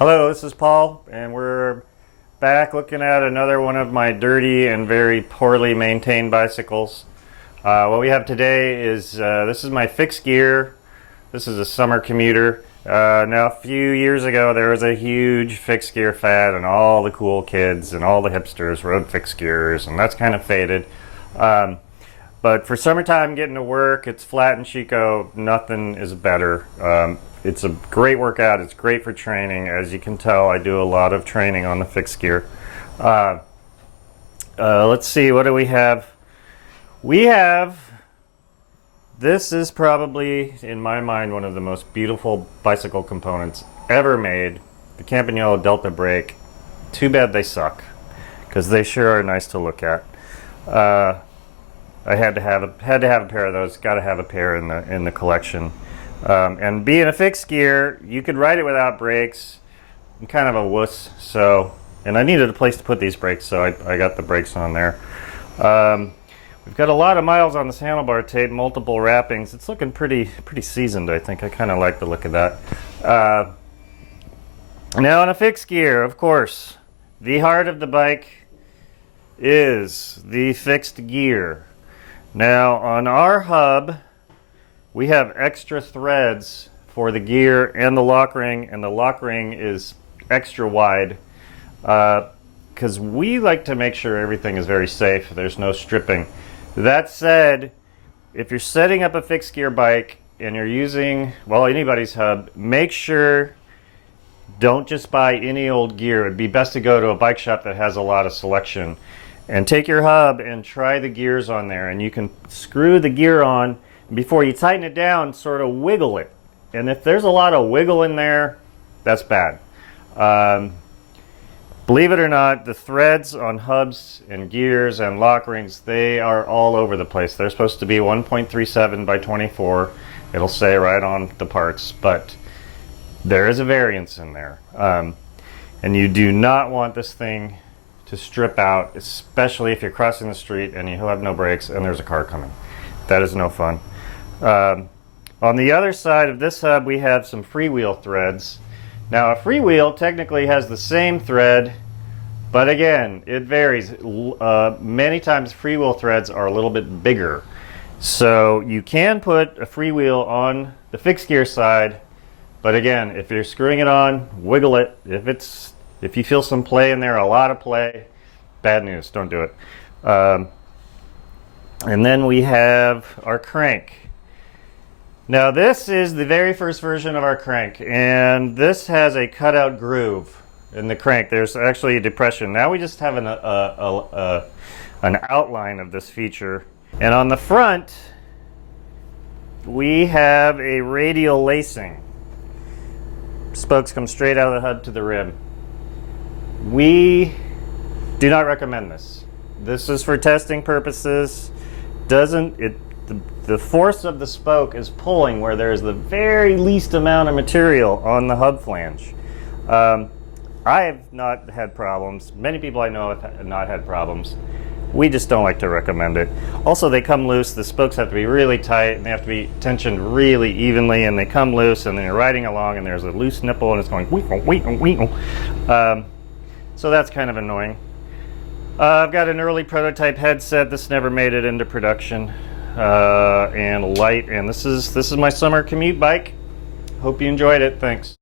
Hello, this is Paul, and we're back looking at another one of my dirty and very poorly maintained bicycles. What we have today is, this is my fixed gear. This is a summer commuter. Now a few years ago there was a huge fixed gear fad and all the cool kids and all the hipsters rode fixed gears, and that's kind of faded. But for summertime getting to work, it's flat and Chico, nothing is better. It's a great workout. It's great for training. As you can tell, I do a lot of training on the fixed gear. Let's see, what do we have? This is probably, in my mind, one of the most beautiful bicycle components ever made. The Campagnolo Delta brake. Too bad they suck, because they sure are nice to look at. I had to have a pair of those. Got to have a pair in the collection. And being a fixed gear, you could ride it without brakes. I'm kind of a wuss, and I needed a place to put these brakes, so I got the brakes on there. We've got a lot of miles on this handlebar tape, multiple wrappings. It's looking pretty seasoned, I think. I kind of like the look of that. Now on a fixed gear, of course, the heart of the bike is the fixed gear. Now on our hub, we have extra threads for the gear and the lock ring is extra wide because we like to make sure everything is very safe. There's no stripping. That said, if you're setting up a fixed gear bike and you're using, well, anybody's hub, make sure don't just buy any old gear. It'd be best to go to a bike shop that has a lot of selection and take your hub and try the gears on there, and you can screw the gear on. Before you tighten it down, sort of wiggle it. And if there's a lot of wiggle in there, that's bad. Believe it or not, the threads on hubs and gears and lock rings, they are all over the place. They're supposed to be 1.37 by 24. It'll say right on the parts, but there is a variance in there. And you do not want this thing to strip out, especially if you're crossing the street and you have no brakes and there's a car coming. That is no fun. On the other side of this hub, we have some freewheel threads. Now, a freewheel technically has the same thread, but again, it varies. Many times freewheel threads are a little bit bigger. So you can put a freewheel on the fixed gear side, but again, if you're screwing it on, wiggle it. If you feel some play in there, a lot of play, bad news, don't do it. And then we have our crank. Now this is the very first version of our crank, and this has a cutout groove in the crank. There's actually a depression. Now we just have an outline of this feature. And on the front, we have a radial lacing. Spokes come straight out of the hub to the rim. We do not recommend this. This is for testing purposes. The force of the spoke is pulling where there's the very least amount of material on the hub flange. I have not had problems. Many people I know have not had problems. We just don't like to recommend it. Also, they come loose. The spokes have to be really tight and they have to be tensioned really evenly, and they come loose, and then you're riding along and there's a loose nipple and it's going weekle, weekle, weekle. So that's kind of annoying. I've got an early prototype headset. This never made it into production, and light. And this is my summer commute bike. Hope you enjoyed it. Thanks.